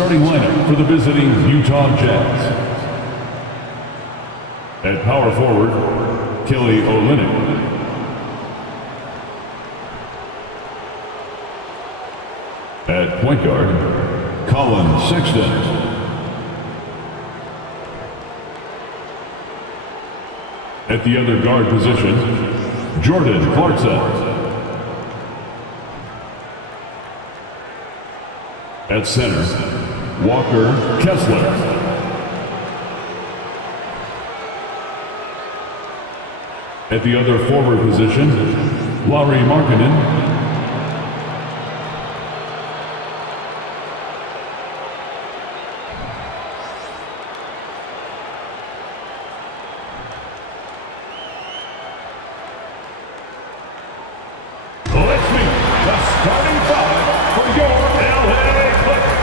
starting lineup for the visiting Utah Jazz. At power forward, Kelly Olynyk. At point guard, Colin Sexton. At the other guard position, Jordan Clarkson. At center, Walker Kessler. At the other forward position, Lauri Markkanen. Let's meet the starting five for your LA Clippers.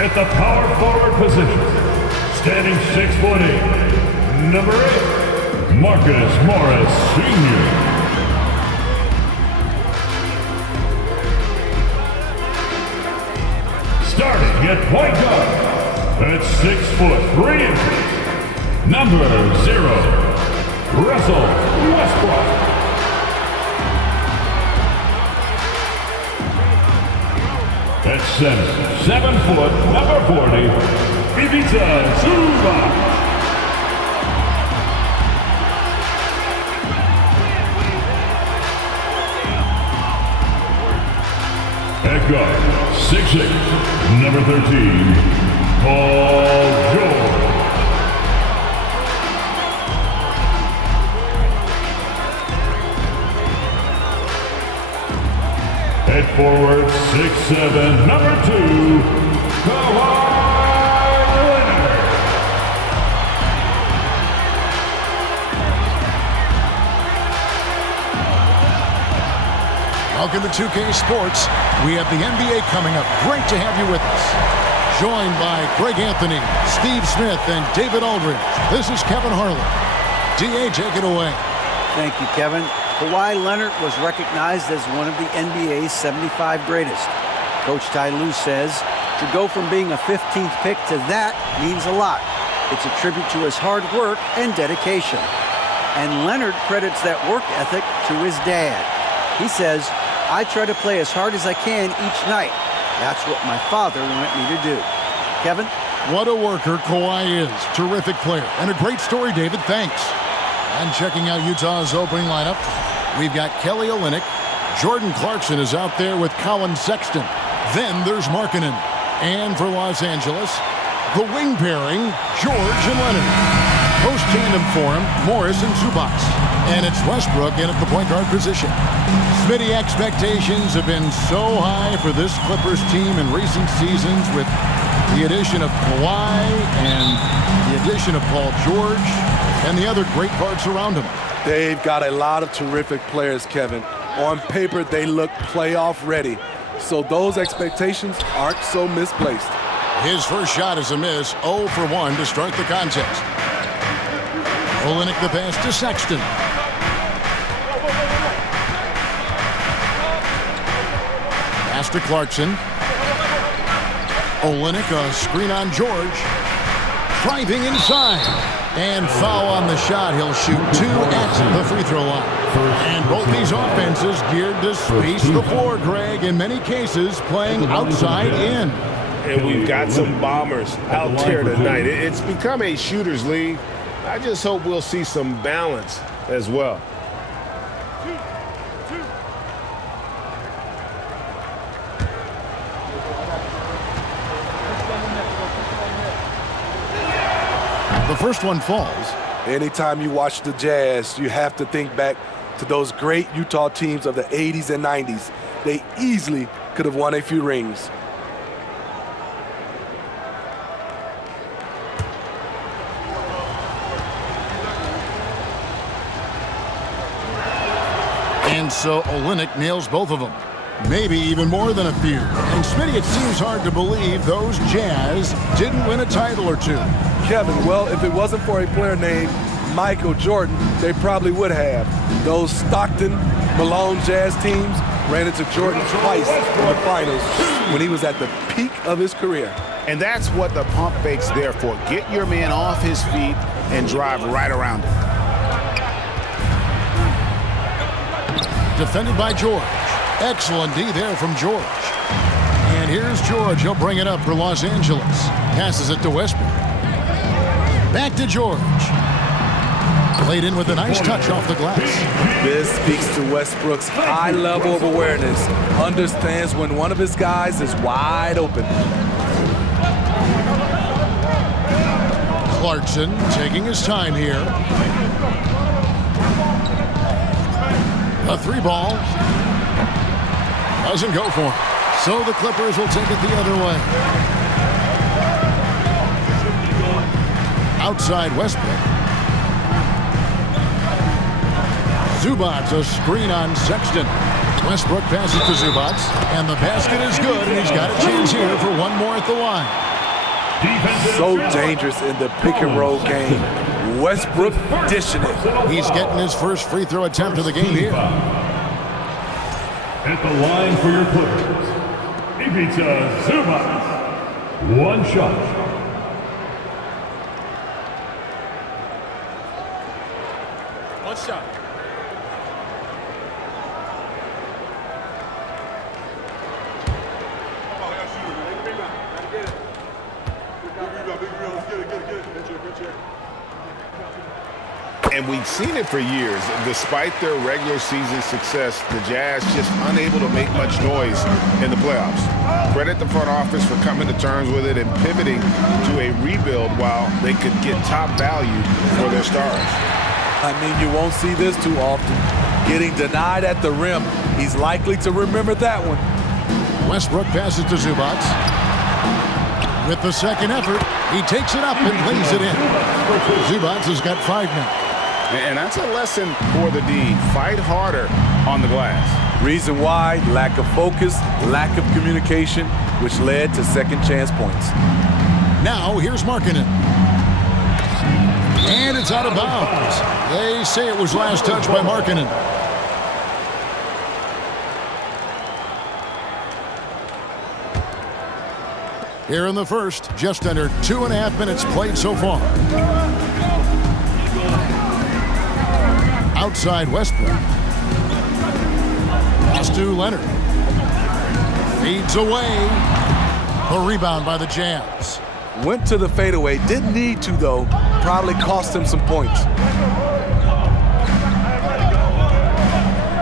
At the power forward position, standing 6'8", number 8, Marcus Morris Sr. Starting at point guard, at 6'3", number 0, Russell Westbrook. At center, 7 foot, number 40, Ivica Zubac. At guard, 6'8", number 13, Paul George. At forward, 6'7", number 2, Kawhi Leonard. Welcome to 2K Sports. We have the NBA coming up. Great to have you with us. Joined by Greg Anthony, Steve Smith, and David Aldridge. This is Kevin Harlan. DA, take it away. Thank you, Kevin. Kawhi Leonard was recognized as one of the NBA's 75 greatest. Coach Ty Lue says to go from being a 15th pick to that means a lot. It's a tribute to his hard work and dedication. And Leonard credits that work ethic to his dad. He says, "I try to play as hard as I can each night. That's what my father wanted me to do." Kevin? What a worker Kawhi is. Terrific player. And a great story, David. Thanks. And checking out Utah's opening lineup, we've got Kelly Olynyk. Jordan Clarkson is out there with Colin Sexton. Then there's Markkanen. And for Los Angeles, the wing pairing, George and Leonard. Post tandem for him, Morris and Zubac. And it's Westbrook in at the point guard position. Smitty, expectations have been so high for this Clippers team in recent seasons with the addition of Kawhi and the addition of Paul George and the other great parts around him. They've got a lot of terrific players, Kevin. On paper, they look playoff ready. So those expectations aren't so misplaced. His first shot is a miss, 0 for 1 to start the contest. Olynyk the pass to Sexton. Pass to Clarkson. Olynyk, a screen on George. Driving inside. And foul on the shot. He'll shoot 2 at the free throw line. And both these offenses geared to space the floor, Greg, in many cases playing outside in. And we've got some bombers out there tonight. It's become a shooter's league. I just hope we'll see some balance as well. The first one falls. Anytime you watch the Jazz, you have to think back to those great Utah teams of the 80s and 90s. They easily could have won a few rings. And so Olynyk nails both of them. Maybe even more than a few. And Smitty, it seems hard to believe those Jazz didn't win a title or two. Kevin, well, if it wasn't for a player named Michael Jordan, they probably would have. Those Stockton, Malone Jazz teams ran into Jordan twice in the finals when he was at the peak of his career. And that's what the pump fake's there for. Get your man off his feet and drive right around him. Defended by George. Excellent D there from George. And here's George. He'll bring it up for Los Angeles. Passes it to Westbrook. Back to George. Played in with a nice touch off the glass. This speaks to Westbrook's high level of awareness. Understands when one of his guys is wide open. Clarkson taking his time here. A 3-ball. Doesn't go for him. So the Clippers will take it the other way. Outside Westbrook. Zubac, a screen on Sexton. Westbrook passes to Zubac, and the basket is good, and he's got a chance here for one more at the line. So dangerous in the pick and roll game. Westbrook dishing it. He's getting his first free throw attempt of the game here. At the line for your Clippers, Ivica Zubac. One shot. One shot. And we've seen it for years. Despite their regular season success, the Jazz just unable to make much noise in the playoffs. Credit the front office for coming to terms with it and pivoting to a rebuild while they could get top value for their stars. I mean, you won't see this too often. Getting denied at the rim. He's likely to remember that one. Westbrook passes to Zubac. With the second effort, he takes it up and lays it in. Zubac has got 5 now. And that's a lesson for the D. Fight harder on the glass. Reason why, lack of focus, lack of communication, which led to second chance points. Now, here's Markkanen. And it's out of bounds. They say it was last touched by Markkanen. Here in the first, just under 2.5 minutes played so far. Outside Westbrook. Pass to Leonard. Feeds away. A rebound by the Jazz. Went to the fadeaway. Didn't need to, though. Probably cost him some points.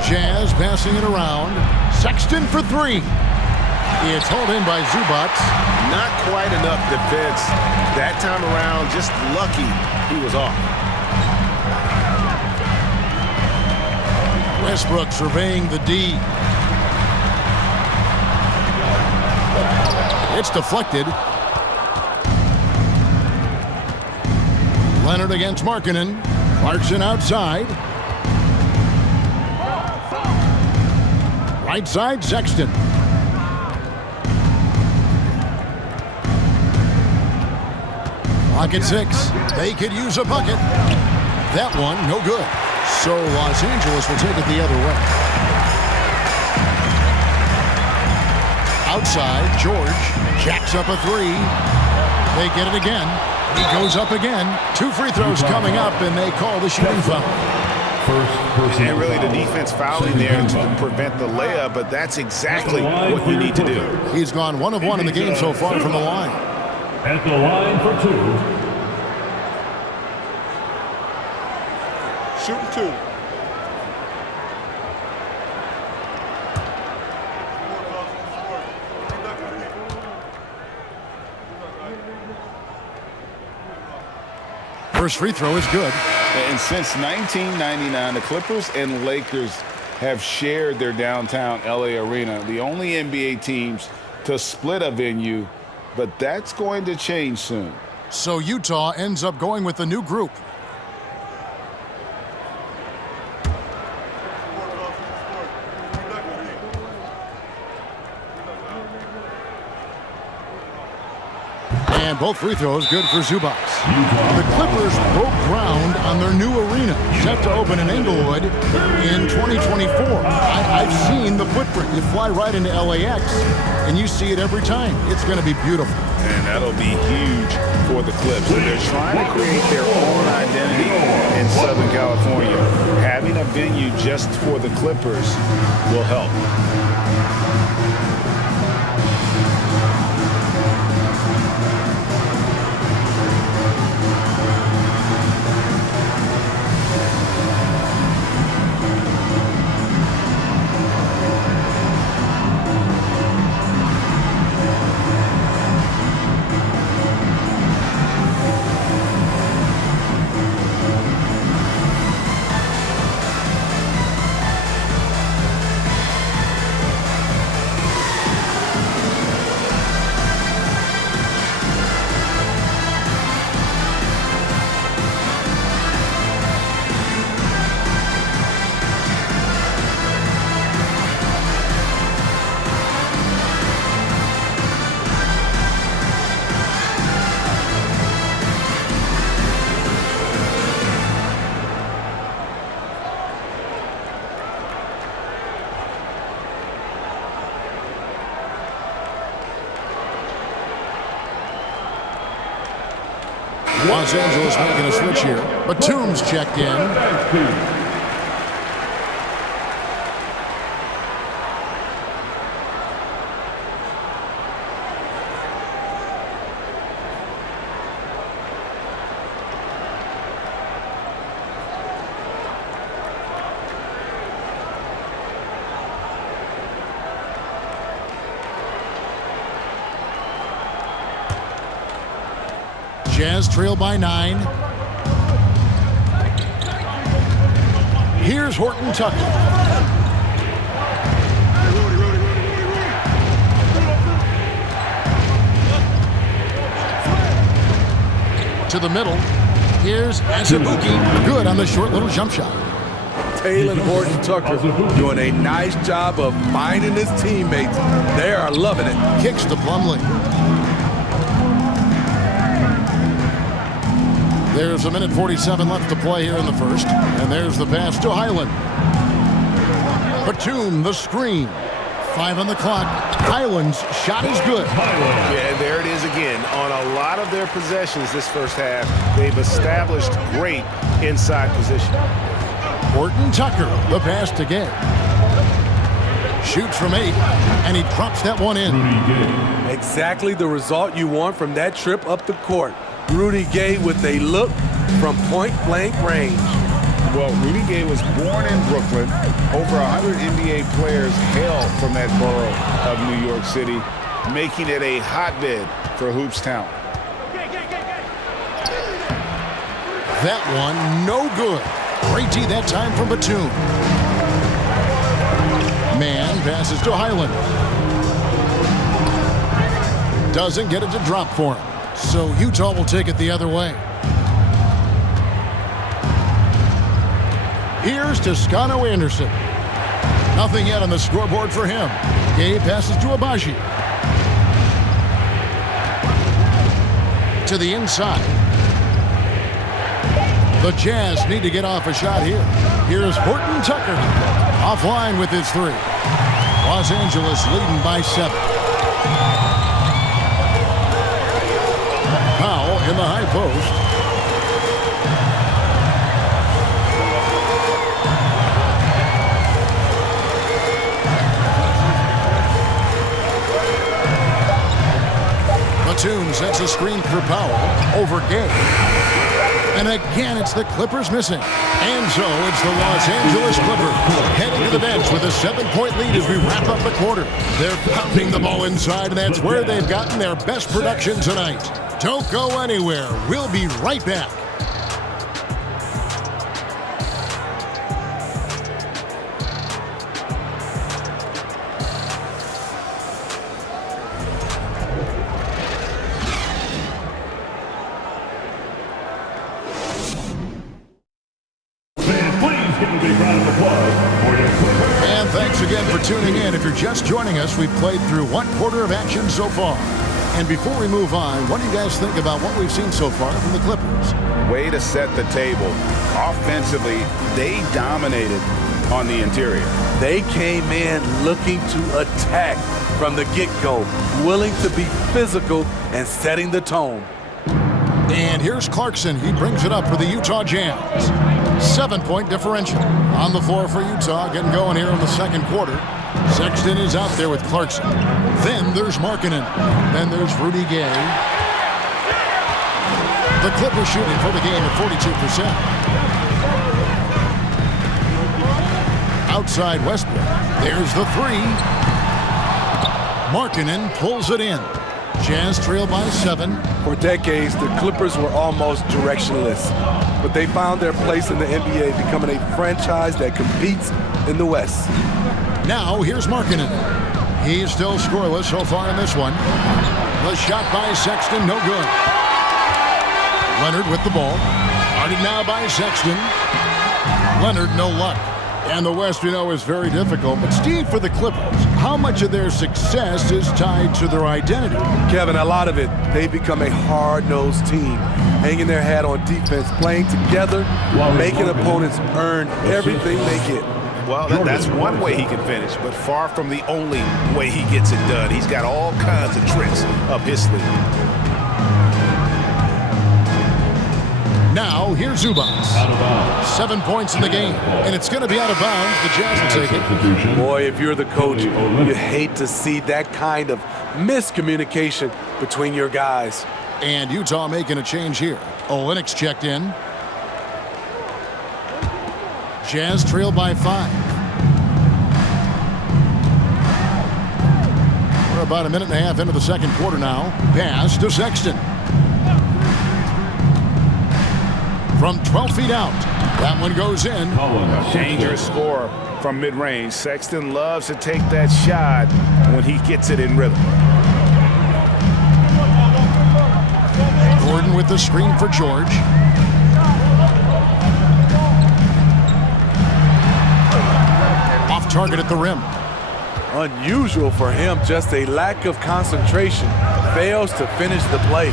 Jazz passing it around. Sexton for 3. It's hauled in by Zubac. Not quite enough defense. That time around, just lucky he was off. Westbrook surveying the D. It's deflected. Leonard against Markkanen. Clarkson outside. Right side, Sexton. Clock at 6. They could use a bucket. That one, no good. So Los Angeles will take it the other way. Outside, George jacks up a 3. They get it again. He goes up again. 2 free throws coming up, and they call the shooting foul. And really the defense fouling there to prevent the layup, but that's exactly what you need to do. He's gone 1 of 1 in the game so far from the line. At the line for 2. Shooting 2. First free throw is good. And since 1999, the Clippers and Lakers have shared their downtown LA arena, the only NBA teams to split a venue, but that's going to change soon. So Utah ends up going with the new group. And both free throws good for Zubac. The Clippers broke ground on their new arena, set to open in Inglewood in 2024. I've seen the footprint. You fly right into LAX, and you see it every time. It's going to be beautiful. And that'll be huge for the Clips. And they're trying to create their own identity in Southern California. Having a venue just for the Clippers will help. Los Angeles making a switch here. Batum's checked in. Jazz trail by 9. Here's Horton Tucker. To the middle. Here's Azubuike. Good on the short little jump shot. Taylor Horton Tucker doing a nice job of finding his teammates. They are loving it. Kicks to Plumlee. There's a minute 47 left to play here in the first. And there's the pass to Highland. Batum, the screen. 5 on the clock. Highland's shot is good. Yeah, there it is again. On a lot of their possessions this first half, they've established great inside position. Horton Tucker, the pass to Gay. Shoots from 8, and he drops that one in. Exactly the result you want from that trip up the court. Rudy Gay with a look from point-blank range. Well, Rudy Gay was born in Brooklyn. Over 100 NBA players hail from that borough of New York City, making it a hotbed for hoops talent. That one, no good. Great D that time from Batum. Man passes to Highland. Doesn't get it to drop for him. So Utah will take it the other way. Here's Toscano Anderson. Nothing yet on the scoreboard for him. Gay passes to Abaji. To the inside. The Jazz need to get off a shot here. Here's Horton Tucker. Offline with his 3. Los Angeles leading by 7. Powell in the high post. Batum sets a screen for Powell over Gay. And again, it's the Clippers missing. And so it's the Los Angeles Clippers heading to the bench with a 7-point lead as we wrap up the quarter. They're pounding the ball inside, and that's where they've gotten their best production tonight. Don't go anywhere. We'll be right back. And thanks again for tuning in. If you're just joining us, we've played through 1 quarter of action so far. And before we move on, what do you guys think about what we've seen so far from the Clippers? Way to set the table. Offensively, they dominated on the interior. They came in looking to attack from the get-go, willing to be physical and setting the tone. And here's Clarkson. He brings it up for the Utah Jazz. 7-point differential on the floor for Utah, getting going here in the second quarter. Sexton is out there with Clarkson. Then there's Markkanen. Then there's Rudy Gay. The Clippers shooting for the game at 42%. Outside Westbrook. There's the three. Markkanen pulls it in. Jazz trail by 7. For decades, the Clippers were almost directionless, but they found their place in the NBA, becoming a franchise that competes in the West. Now, here's Markkanen. He's still scoreless so far in this one. The shot by Sexton, no good. Leonard with the ball. Guarded now by Sexton. Leonard, no luck. And the West, we know, is very difficult. But, Steve, for the Clippers, how much of their success is tied to their identity? Kevin, a lot of it. They've become a hard-nosed team, hanging their hat on defense, playing together, making opponents earn everything they get. Well, that's one way he can finish, but far from the only way he gets it done. He's got all kinds of tricks up his sleeve. Now, here's Zubac. 7 points in the game, and it's going to be out of bounds. The Jazz will take it. Boy, if you're the coach, you hate to see that kind of miscommunication between your guys. And Utah making a change here. Olynyk's checked in. Jazz trail by 5. We're about a minute and a half into the second quarter now. Pass to Sexton. From 12 feet out. That one goes in. Dangerous score from mid-range. Sexton loves to take that shot when he gets it in rhythm. Gordon with the screen for George. Off target at the rim. Unusual for him, just a lack of concentration. Fails to finish the play.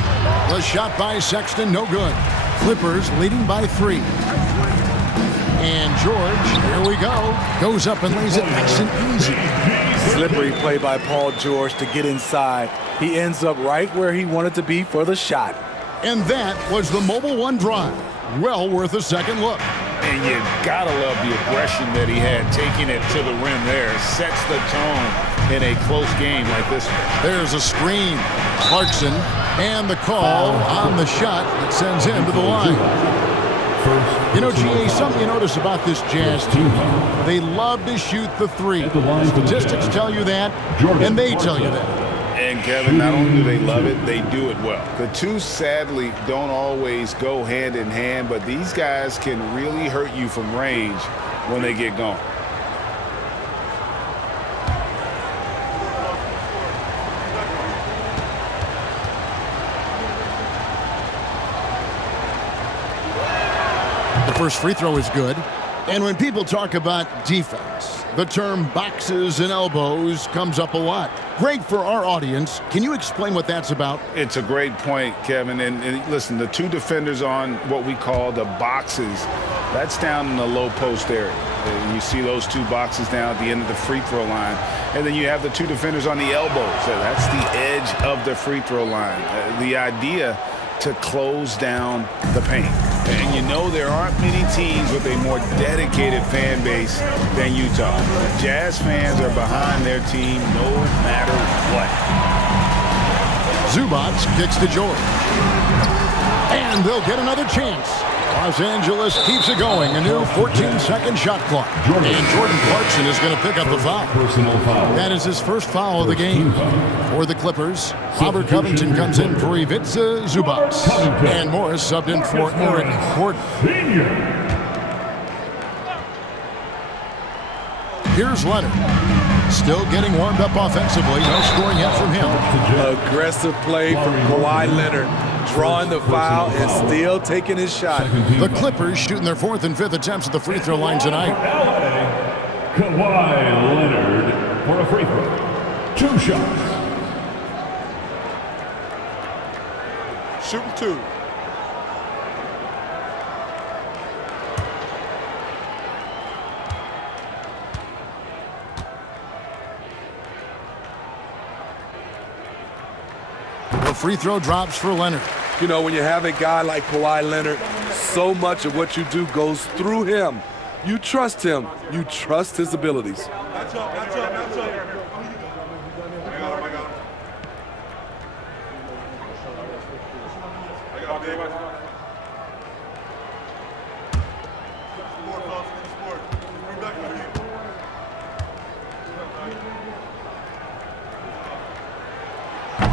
The shot by Sexton, no good. Clippers leading by 3. And George, here we go, goes up and lays it nice and easy. Slippery play by Paul George to get inside. He ends up right where he wanted to be for the shot. And that was the Mobile One drive. Well worth a second look. And you gotta love the aggression that he had, taking it to the rim there. Sets the tone in a close game like this one. There's a screen. Clarkson, and the call on the shot that sends him to the line. You know, GA, something you notice about this Jazz team, they love to shoot the 3. Statistics tell you that, and they tell you that. And, Kevin, not only do they love it, they do it well. The two, sadly, don't always go hand in hand, but these guys can really hurt you from range when they get going. The first free throw is good. And when people talk about defense, the term boxes and elbows comes up a lot. Great for our audience. Can you explain what that's about? It's a great point, Kevin. And listen, the two defenders on what we call the boxes, that's down in the low post area. And you see those two boxes down at the end of the free throw line. And then you have the two defenders on the elbows. So that's the edge of the free throw line. The idea to close down the paint. And you know there aren't many teams with a more dedicated fan base than Utah. Jazz fans are behind their team no matter what. Zubac kicks to George. And they'll get another chance. Los Angeles keeps it going. A new 14-second shot clock. And Jordan Clarkson is going to pick up the foul. Personal foul. That is his first foul of the game. For the Clippers, Robert Covington comes in for Ivica Zubac. And Morris subbed in for Eric Gordon. Senior. Here's Leonard. Still getting warmed up offensively. No scoring yet from him. Aggressive play from Kawhi Leonard, drawing the foul and still taking his shot. The Clippers shooting their 4th and 5th attempts at the free throw line tonight. LA, Kawhi Leonard for a free throw. 2 shots. shooting 2. The free throw drops for Leonard. You know, when you have a guy like Kawhi Leonard, so much of what you do goes through him. You trust him. You trust his abilities.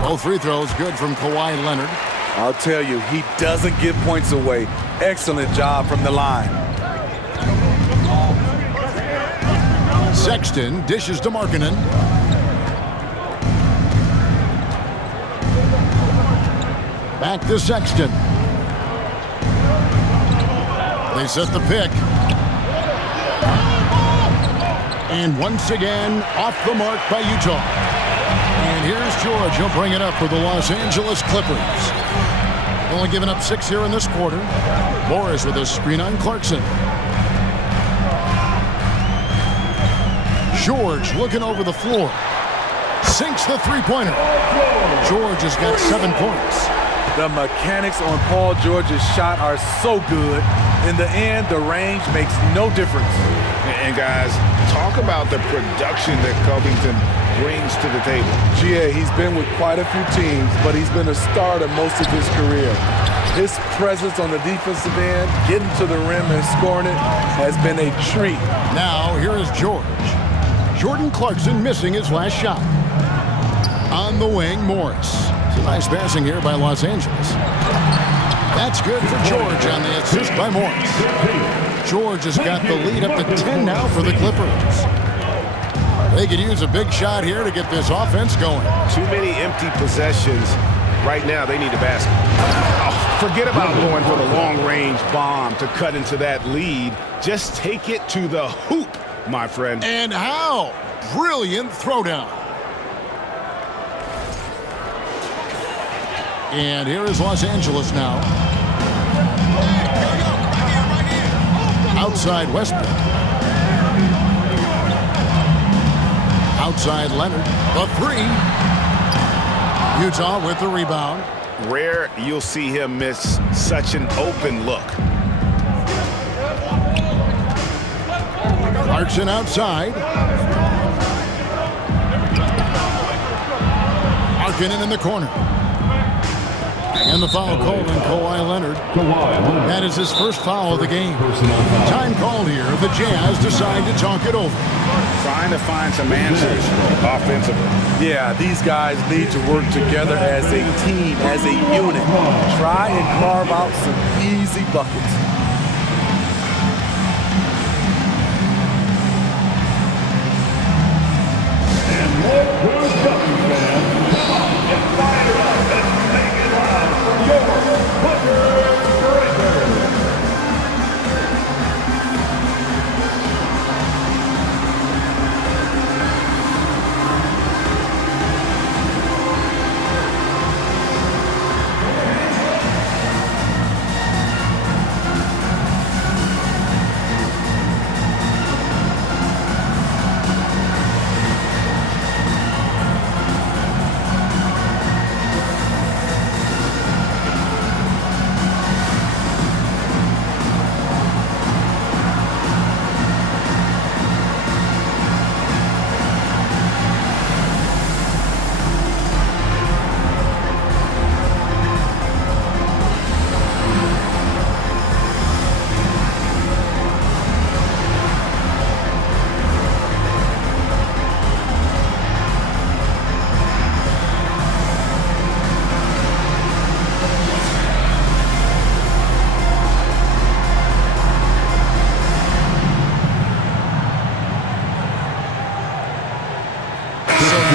Both free throws good from Kawhi Leonard. I'll tell you, he doesn't give points away. Excellent job from the line. Sexton dishes to Markkanen. Back to Sexton. They set the pick. And once again, off the mark by Utah. And here's George. He'll bring it up for the Los Angeles Clippers. Only giving up 6 here in this quarter. Morris with a screen on Clarkson. George looking over the floor. Sinks the three-pointer. George has got 7 points. The mechanics on Paul George's shot are so good. In the end, the range makes no difference. And guys, talk about the production that Covington brings to the table. Yeah, he's been with quite a few teams, but he's been a starter most of his career. His presence on the defensive end, getting to the rim and scoring it, has been a treat. Now, here is George. Jordan Clarkson missing his last shot. On the wing, Morris. It's a nice passing here by Los Angeles. That's good for George on the assist by Morris. George has got the lead up to 10 now for the Clippers. They could use a big shot here to get this offense going. Too many empty possessions. Right now, they need a basket. Oh, forget about going for the long-range bomb to cut into that lead. Just take it to the hoop, my friend. And how? Brilliant throwdown. And here is Los Angeles now. Outside Westbrook. Outside Leonard. The 3. Utah with the rebound. Rare you'll see him miss such an open look. Clarkson outside. Markkanen in the corner. And the foul called on Kawhi Leonard. That is his first foul of the game. Time called here. The Jazz decide to talk it over. Trying to find some answers offensively. Yeah, these guys need to work together as a team, as a unit. Try and carve out some easy buckets. And more Cleveland fans, come on and fire up and make it loud. Your Clippers Breakers.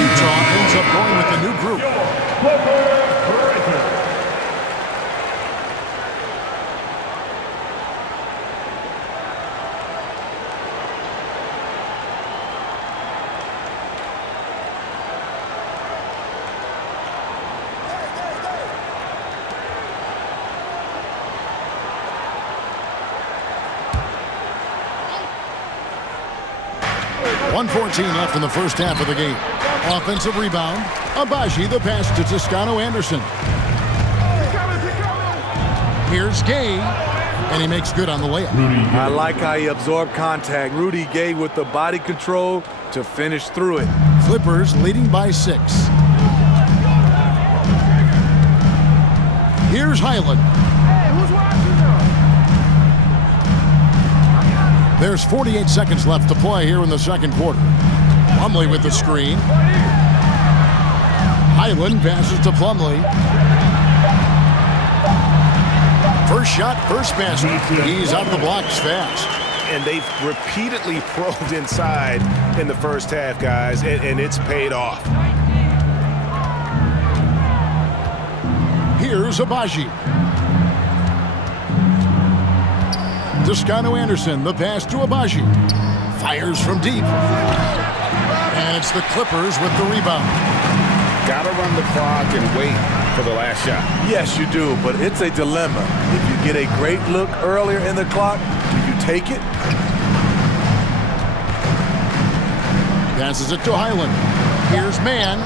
Utah ends up going with the new group. Clippers Breakers. 1:14 left in the first half of the game. Offensive rebound. Agbaji, the pass to Toscano Anderson. Here's Gay, and he makes good on the layup. I like how he absorbed contact. Rudy Gay with the body control to finish through it. Clippers leading by 6. Here's Highland. There's 48 seconds left to play here in the second quarter. Plumlee with the screen. Highland passes to Plumlee. First shot, first basket. He's out of the blocks fast. And they've repeatedly probed inside in the first half, guys, and it's paid off. Here's Agbaji. Toscano Anderson, the pass to Agbaji. Fires from deep. And it's the Clippers with the rebound. Got to run the clock and wait for the last shot. Yes, you do, but it's a dilemma. If you get a great look earlier in the clock, do you take it? Passes it to Highland. Here's Mann.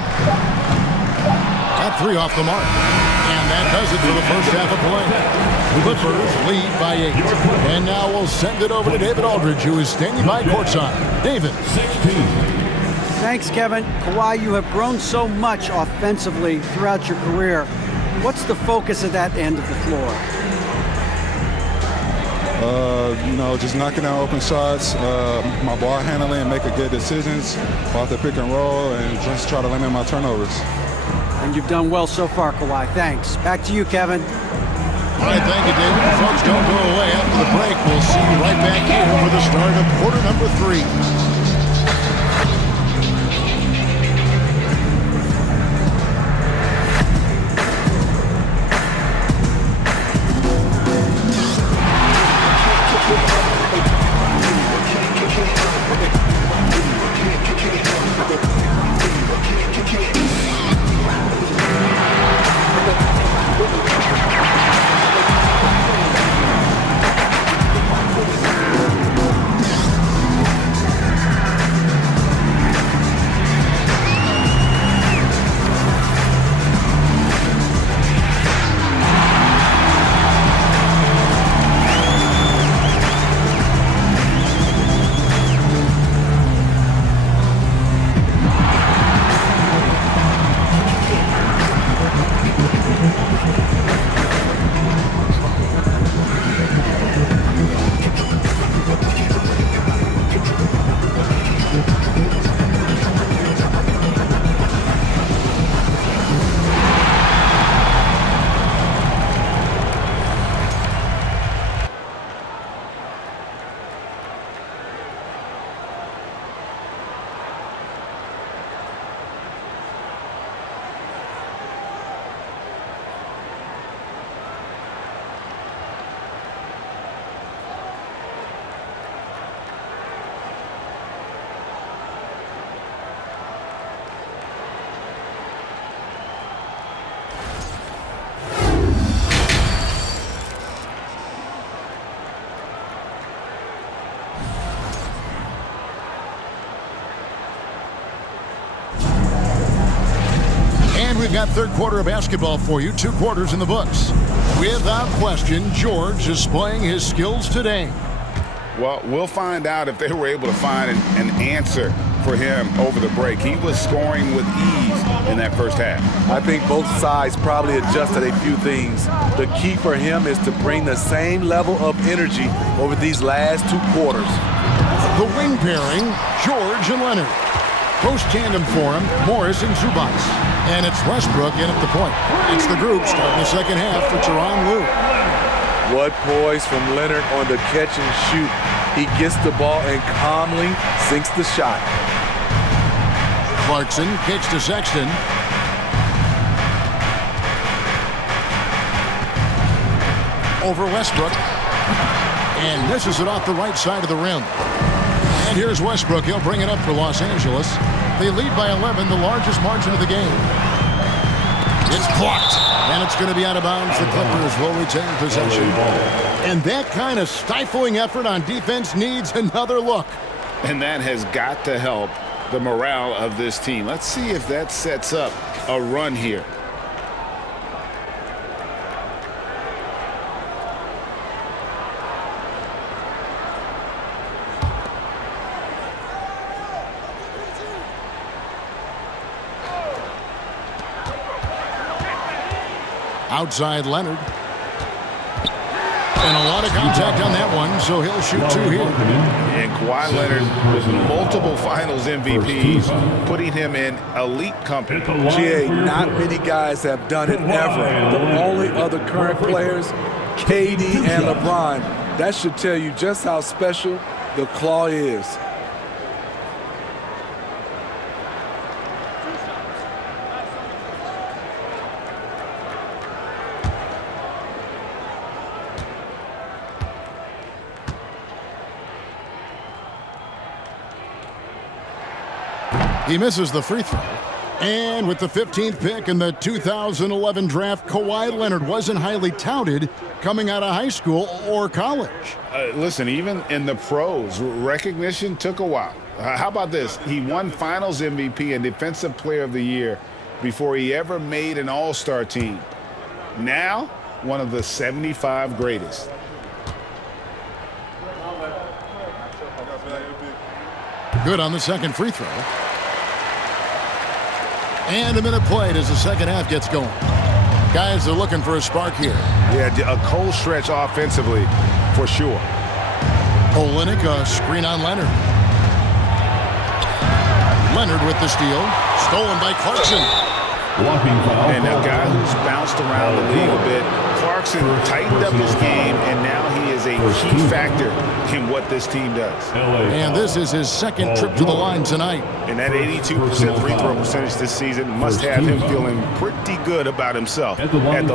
That three off the mark. And that does it for the first half of play. Clippers lead by 8. And now we'll send it over to David Aldridge, who is standing by courtside. David. Thanks, Kevin. Kawhi, you have grown so much offensively throughout your career. What's the focus at that end of the floor? Just knocking down open shots, my ball handling, making good decisions off the pick and roll, and just try to limit my turnovers. And you've done well so far, Kawhi. Thanks. Back to you, Kevin. All right, thank you, David. Folks, don't go away. After the break, we'll see you right back here for the start of quarter number 3. We've got third quarter of basketball for you. 2 quarters in the books. Without question, George is displaying his skills today. Well, we'll find out if they were able to find an answer for him over the break. He was scoring with ease in that first half. I think both sides probably adjusted a few things. The key for him is to bring the same level of energy over these last 2 quarters. The wing pairing, George and Leonard. Post tandem for him, Morris and Zubac. And it's Westbrook in at the point. It's the group starting the second half for Tyronn Lue. What poise from Leonard on the catch and shoot. He gets the ball and calmly sinks the shot. Clarkson kicks to Sexton. Over Westbrook. And misses it off the right side of the rim. And here's Westbrook. He'll bring it up for Los Angeles. They lead by 11, the largest margin of the game. It's blocked, and it's going to be out of bounds. The Clippers will retain possession. And that kind of stifling effort on defense needs another look. And that has got to help the morale of this team. Let's see if that sets up a run here. Outside Leonard. And a lot of contact on that one, so he'll shoot two here. And Kawhi Leonard with multiple finals MVPs, putting him in elite company. GA, not many guys have done it ever. The only other current players, KD and LeBron. That should tell you just how special the Claw is. He misses the free throw. And with the 15th pick in the 2011 draft, Kawhi Leonard wasn't highly touted coming out of high school or college. Listen, even in the pros, recognition took a while. How about this? He won Finals MVP and Defensive Player of the Year before he ever made an All-Star team. Now, one of the 75 greatest. Good on the second free throw. And a minute played as the second half gets going. Guys are looking for a spark here. Yeah, a cold stretch offensively, for sure. Olynyk, a screen on Leonard. Leonard with the steal. Stolen by Clarkson. And a guy who's bounced around the league a bit. Clarkson tightened up his game, and now he is a key factor in what this team does. And this is his second trip to the line tonight. And that 82% free throw percentage this season must have him feeling pretty good about himself at the line.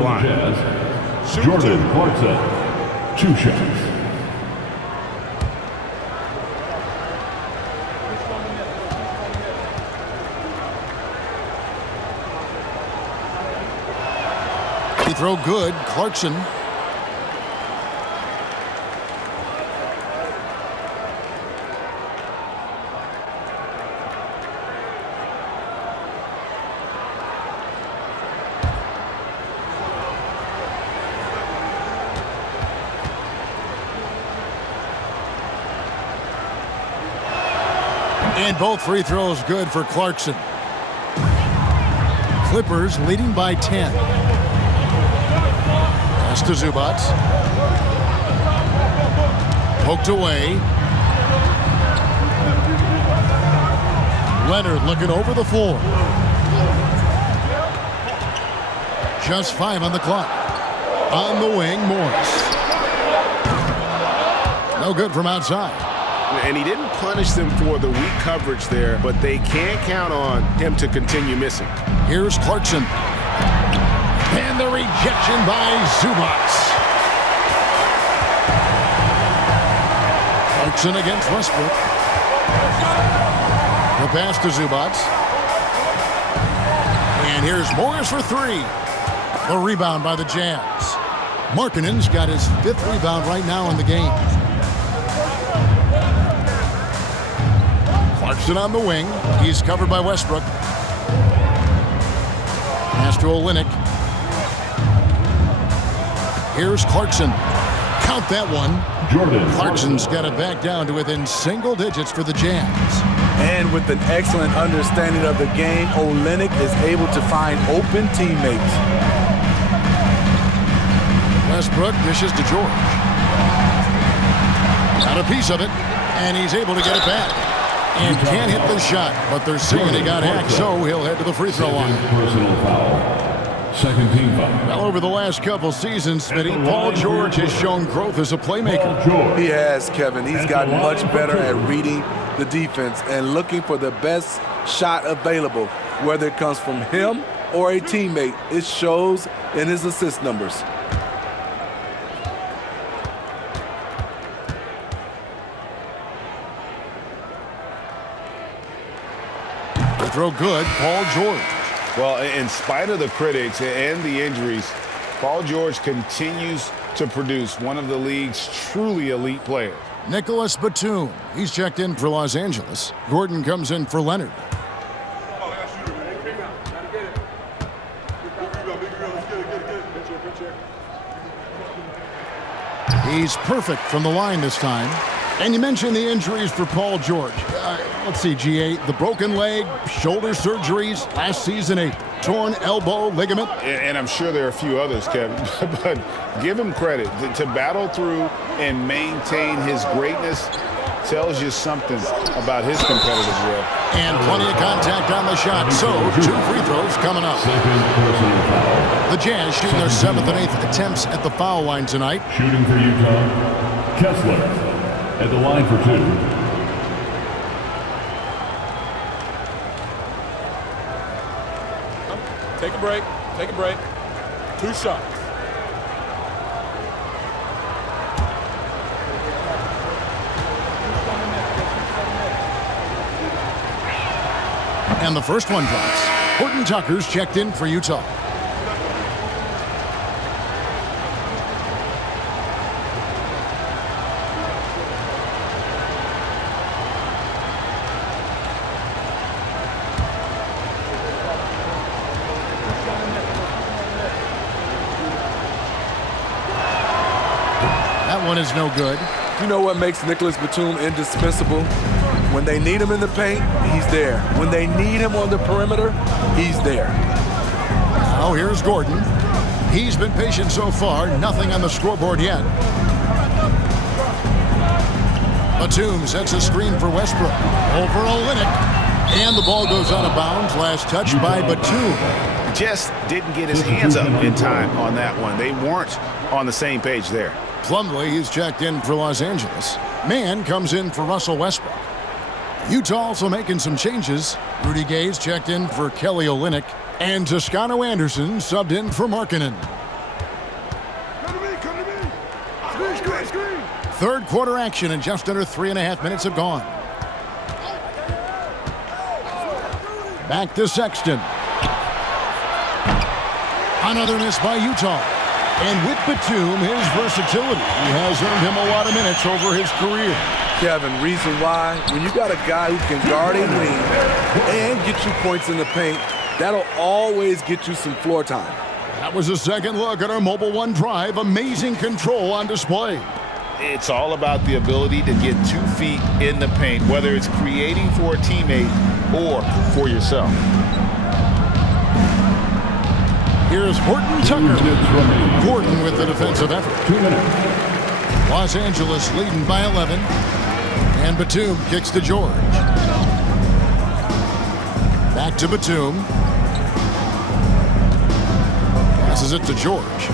Jordan Clarkson, 2 shots. Free throw good. Clarkson. And both free throws good for Clarkson. Clippers leading by 10. Pass to Zubac. Poked away. Leonard looking over the floor. Just 5 on the clock. On the wing, Morris. No good from outside. And he didn't punish them for the weak coverage there, but they can't count on him to continue missing. Here's Clarkson. And the rejection by Zubac. Clarkson against Westbrook. The pass to Zubac. And here's Morris for 3. The rebound by the Jazz. Markkanen's got his 5th rebound right now in the game. Clarkson on the wing. He's covered by Westbrook. Pass to Olynyk. Here's Clarkson. Count that one. Clarkson's got it back down to within single digits for the Jazz. And with an excellent understanding of the game, Olynyk is able to find open teammates. Westbrook dishes to George. Got a piece of it, and he's able to get it back. And can't hit the shot, but they're saying he got hacked, so he'll head to the free throw line. Personal foul. Second team foul. Well, over the last couple seasons, Smitty, Paul George has shown growth as a playmaker. He has, Kevin. He's gotten much better at reading the defense and looking for the best shot available, whether it comes from him or a teammate. It shows in his assist numbers. Throw good, Paul George. Well, in spite of the critics and the injuries, Paul George continues to produce one of the league's truly elite players. Nicholas Batum. He's checked in for Los Angeles. Gordon comes in for Leonard. He's perfect from the line this time. And you mentioned the injuries for Paul George. Let's see, G8, the broken leg, shoulder surgeries, last season a torn elbow ligament. And I'm sure there are a few others, Kevin, but give him credit. To battle through and maintain his greatness tells you something about his competitive will. And plenty of contact on the shot, so 2 free throws coming up. The Jazz shooting their 7th and 8th attempts at the foul line tonight. Shooting for Utah, Kessler at the line for 2. Take a break. Take a break. 2 shots. And the first one drops. Horton Tucker's checked in for Utah. That one is no good. You know what makes Nicholas Batum indispensable? When they need him in the paint, he's there. When they need him on the perimeter, he's there. Now here's Gordon. He's been patient so far. Nothing on the scoreboard yet. Batum sets a screen for Westbrook. Over Olynyk. And the ball goes out of bounds. Last touch by Batum. Just didn't get his hands up in time on that one. They weren't on the same page there. Plumlee is checked in for Los Angeles. Mann comes in for Russell Westbrook. Utah also making some changes. Rudy Gay's checked in for Kelly Olynyk. And Toscano Anderson subbed in for Markkanen. Third quarter action and just under 3.5 minutes have gone. Back to Sexton. Another miss by Utah. And with Batum, his versatility has earned him a lot of minutes over his career. Kevin, reason why, when you got a guy who can guard a wing and get you points in the paint, that'll always get you some floor time. That was a second look at our Mobile One drive. Amazing control on display. It's all about the ability to get 2 feet in the paint, whether it's creating for a teammate or for yourself. Here's Horton Tucker. Gordon with the defensive effort. 2 minutes. Los Angeles leading by 11. And Batum kicks to George. Back to Batum. Passes it to George.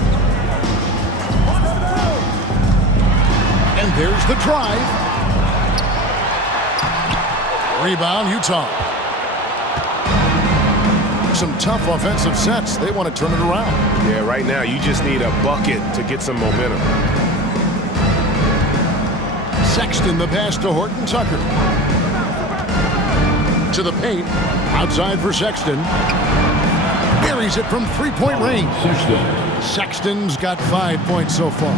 And there's the drive. Rebound, Utah. Some tough offensive sets. They want to turn it around. Yeah, right now you just need a bucket to get some momentum. Sexton, the pass to Horton Tucker. To the paint. Outside for Sexton. Buries it from 3-point range. Sexton's got 5 points so far.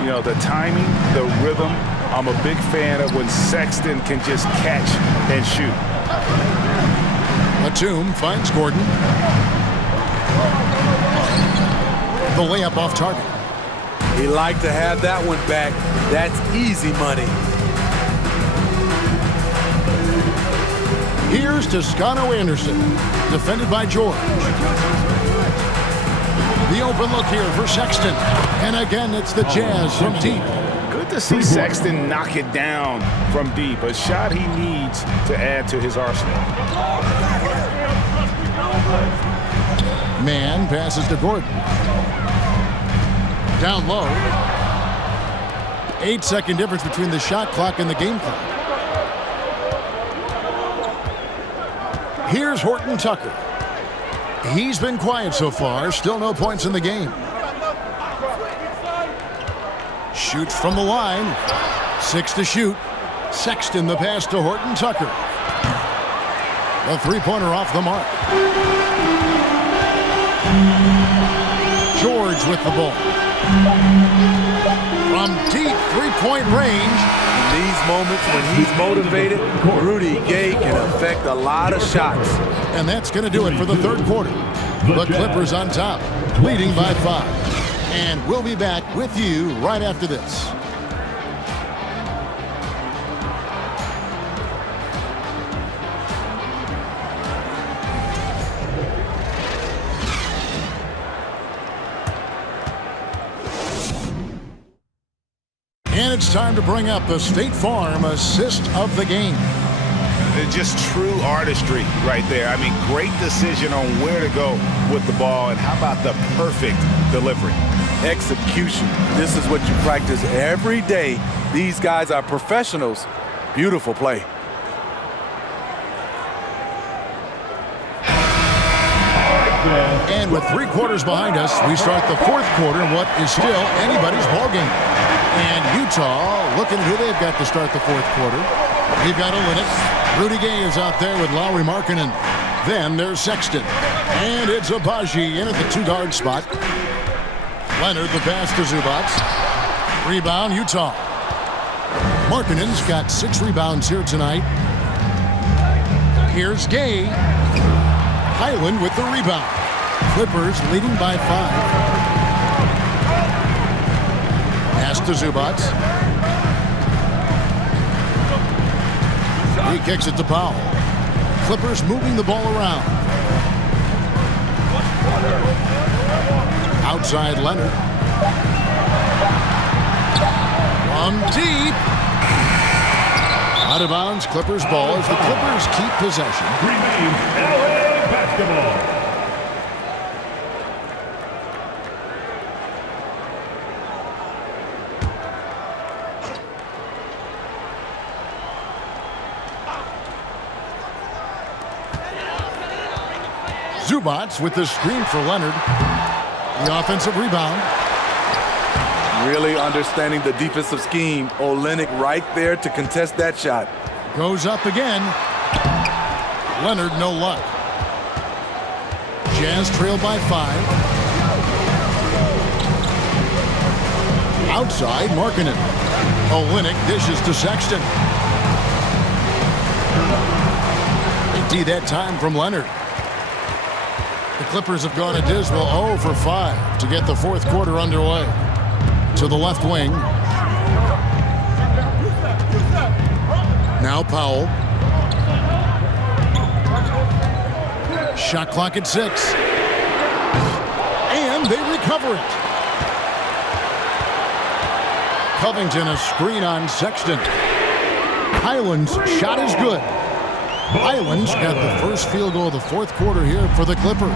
You know, the timing, the rhythm, I'm a big fan of when Sexton can just catch and shoot. Batum finds Gordon. The layup off target. He liked to have that one back. That's easy money. Here's Toscano Anderson, defended by George. The open look here for Sexton. And again, it's the Jazz from deep. Good to see Sexton knock it down from deep. A shot he needs to add to his arsenal. Mann passes to Gordon. Down low. 8-second difference between the shot clock and the game clock. Here's Horton Tucker. He's been quiet so far. Still no points in the game. Shoots from the line. 6 to shoot. Sexton the pass to Horton Tucker. A three-pointer off the mark. George with the ball. From deep 3-point range, these moments when he's motivated, Rudy Gay can affect a lot of shots. And that's going to do it for the third quarter. The Clippers on top, leading by 5. And we'll be back with you right after this. And it's time to bring up the State Farm assist of the game. Just true artistry right there. I mean, great decision on where to go with the ball, and how about the perfect delivery? Execution. This is what you practice every day. These guys are professionals. Beautiful play. And with 3 quarters behind us, we start the fourth quarter in what is still anybody's ballgame. And Utah looking at who they've got to start the fourth quarter. We've got Olynyk. Rudy Gay is out there with Lauri Markkanen. Then there's Sexton. And it's Agbaji in at the 2-guard spot. Leonard the pass to Zubac. Rebound Utah. Markkanen's got 6 rebounds here tonight. Here's Gay. Highland with the rebound. Clippers leading by 5. Pass to Zubac. He kicks it to Powell. Clippers moving the ball around. Outside Leonard. From deep. Out of bounds, Clippers ball as the Clippers keep possession. Remains LA basketball. Zubac with the screen for Leonard. The offensive rebound. Really understanding the defensive scheme. Olynyk right there to contest that shot. Goes up again. Leonard, no luck. Jazz trail by 5. Outside, Markkanen. Olynyk dishes to Sexton. They that time from Leonard. The Clippers have gone a dismal 0 for 5 to get the fourth quarter underway. To the left wing. Now Powell. Shot clock at 6. And they recover it. Covington a screen on Sexton. Highland's shot is good. Highland's got the first field goal of the fourth quarter here for the Clippers.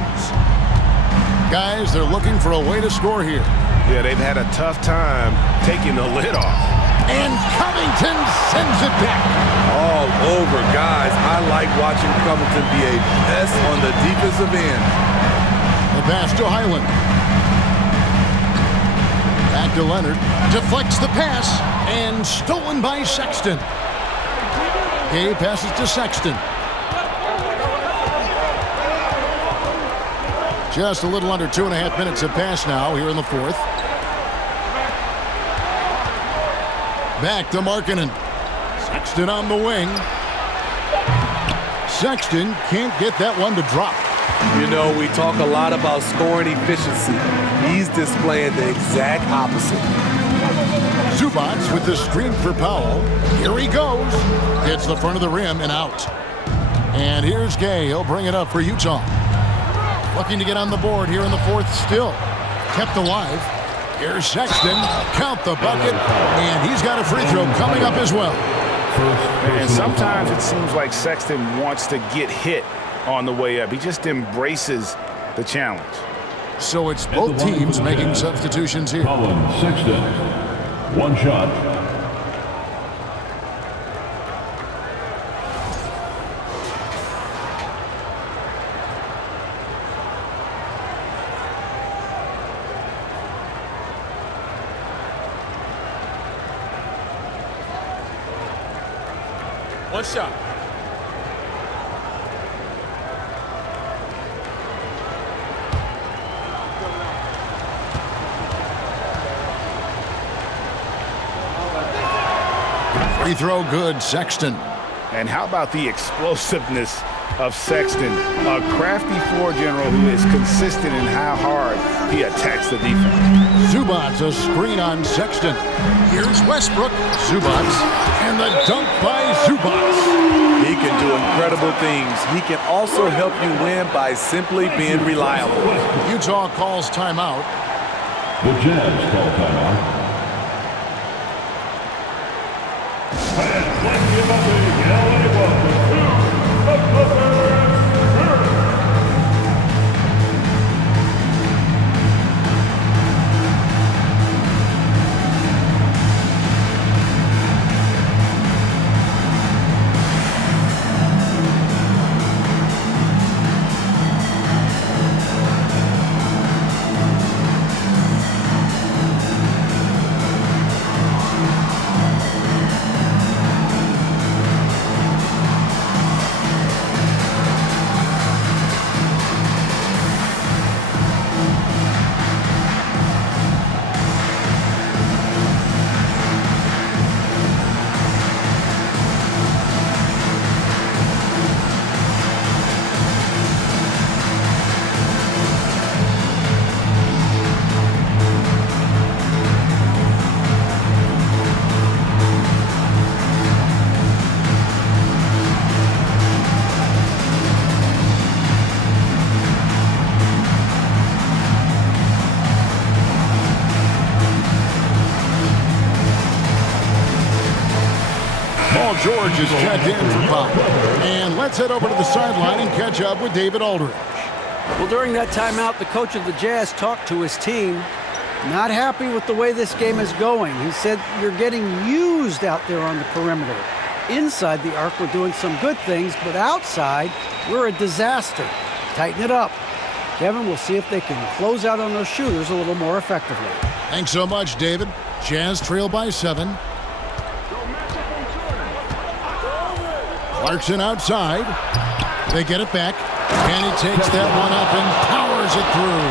Guys, they're looking for a way to score here. Yeah, they've had a tough time taking the lid off. And Covington sends it back. All over, guys. I like watching Covington be a pest on the defensive end. The pass to Highland. Back to Leonard. Deflects the pass. And stolen by Sexton. Gay passes to Sexton. Just a little under 2.5 minutes have passed now here in the fourth. Back to Markkanen. Sexton on the wing. Sexton can't get that one to drop. You know, we talk a lot about scoring efficiency. He's displaying the exact opposite. Zubac with the screen for Powell. Here he goes. Hits the front of the rim and out. And here's Gay. He'll bring it up for Utah. Looking to get on the board here in the fourth still. Kept alive. Here's Sexton. Count the bucket. And he's got a free throw coming up as well. And sometimes it seems like Sexton wants to get hit on the way up. He just embraces the challenge. So it's both teams making substitutions here. Collin Sexton, 1 shot. One shot. Free throw good, Sexton. And how about the explosiveness of Sexton, a crafty floor general who is consistent in how hard he attacks the defense. Zubats a screen on Sexton. Here's Westbrook. Zubats. And the dunk by Zubats. He can do incredible things. He can also help you win by simply being reliable. Utah calls timeout. The Jazz call timeout. And let's give up a LA welcome to the Clippers. George is checked in for foul. And let's head over to the sideline and catch up with David Aldridge. Well, during that timeout, the coach of the Jazz talked to his team. Not happy with the way this game is going. He said, you're getting used out there on the perimeter. Inside the arc, we're doing some good things, but outside, we're a disaster. Tighten it up. Kevin, we'll see if they can close out on those shooters a little more effectively. Thanks so much, David. Jazz trail by 7. Clarkson outside. They get it back. And he takes that one up and powers it through.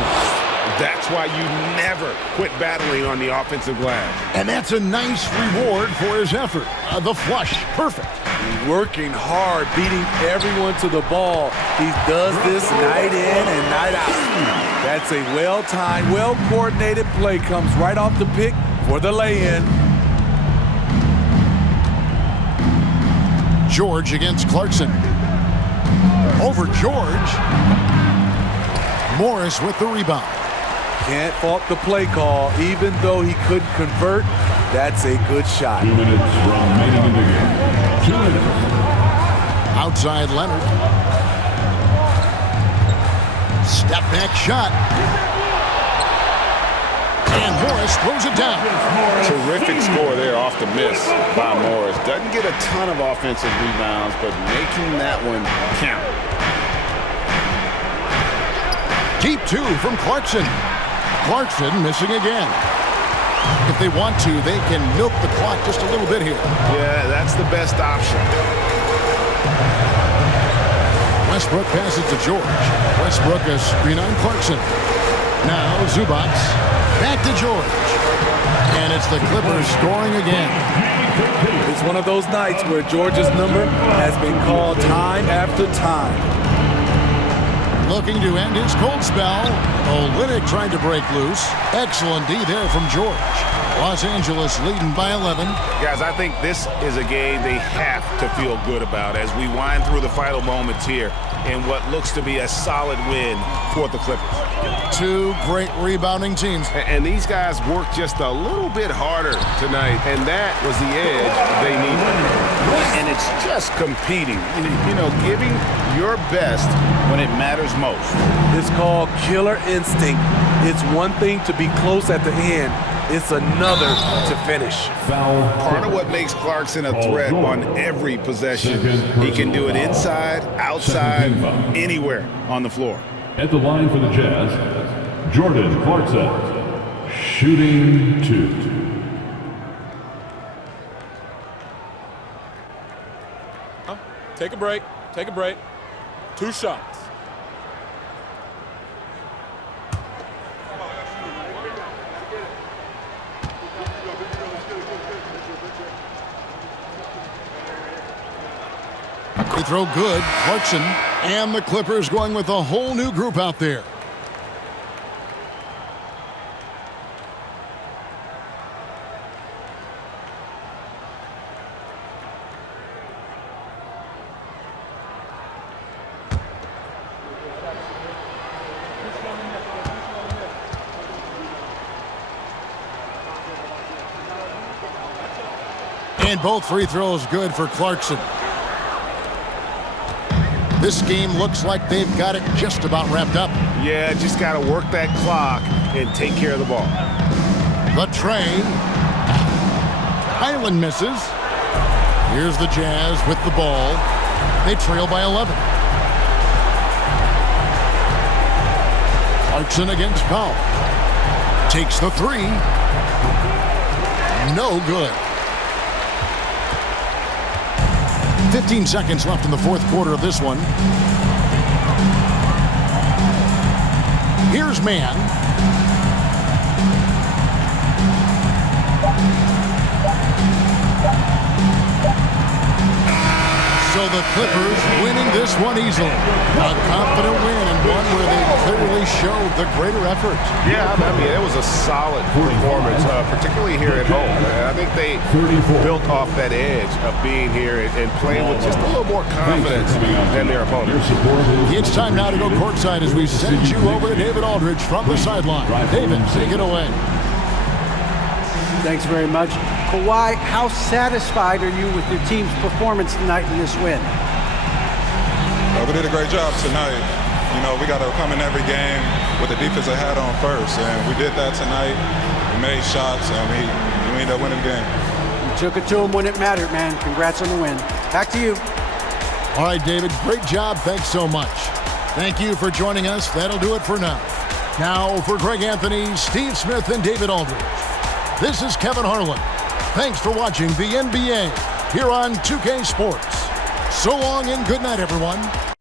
That's why you never quit battling on the offensive glass. And that's a nice reward for his effort. The flush, perfect. Working hard, beating everyone to the ball. He does this night in and night out. That's a well-timed, well-coordinated play. Comes right off the pick for the lay-in. George against Clarkson. Over George. Morris with the rebound. Can't fault the play call. Even though he couldn't convert, that's a good shot. 2 minutes remaining in the game. 2 minutes. Outside Leonard. Step back shot. And Morris throws it down. Terrific score there off the miss by Morris. Doesn't get a ton of offensive rebounds, but making that one count. Deep 2 from Clarkson. Clarkson missing again. If they want to, they can milk the clock just a little bit here. Yeah, that's the best option. Westbrook passes to George. Westbrook a screen on Clarkson. Now Zubats. Back to George. And it's the Clippers scoring again. It's one of those nights where George's number has been called time after time. Looking to end his cold spell. Olynyk trying to break loose. Excellent D there from George. Los Angeles leading by 11. Guys, I think this is a game they have to feel good about as we wind through the final moments here in what looks to be a solid win for the Clippers. 2 great rebounding teams. And these guys worked just a little bit harder tonight, and that was the edge they needed. And it's just competing, you know, giving your best when it matters most. It's called killer instinct. It's one thing to be close at the end. It's another to finish. Part of what makes Clarkson a threat on every possession. He can do it inside, outside, anywhere on the floor. At the line for the Jazz, Jordan Clarkson, shooting 2. Take a break. Take a break. 2 shots. Free throw good. Clarkson. And the Clippers going with a whole new group out there. And both free throws good for Clarkson. This game looks like they've got it just about wrapped up. Yeah, just got to work that clock and take care of the ball. The tray. Highland misses. Here's the Jazz with the ball. They trail by 11. Clarkson against Powell. Takes the three. No good. 15 seconds left in the fourth quarter of this one. Here's Mann. So the Clippers winning this one easily. A confident win and one where they clearly showed the greater effort. Yeah, I mean, it was a solid performance, particularly here at home. I think they built off that edge of being here and playing with just a little more confidence than their opponents. It's time now to go courtside as we send you over to David Aldridge from the sideline. David, take it away. Thanks very much. Kawhi, how satisfied are you with your team's performance tonight in this win? We did a great job tonight. You know, we got to come in every game with the defense they had on first, and we did that tonight. We made shots, and we ended up winning the game. You took it to them when it mattered, man. Congrats on the win. Back to you. All right, David, great job. Thanks so much. Thank you for joining us. That'll do it for now. Now, for Greg Anthony, Steve Smith, and David Aldridge, this is Kevin Harlan. Thanks for watching the NBA here on 2K Sports. So long and good night, everyone.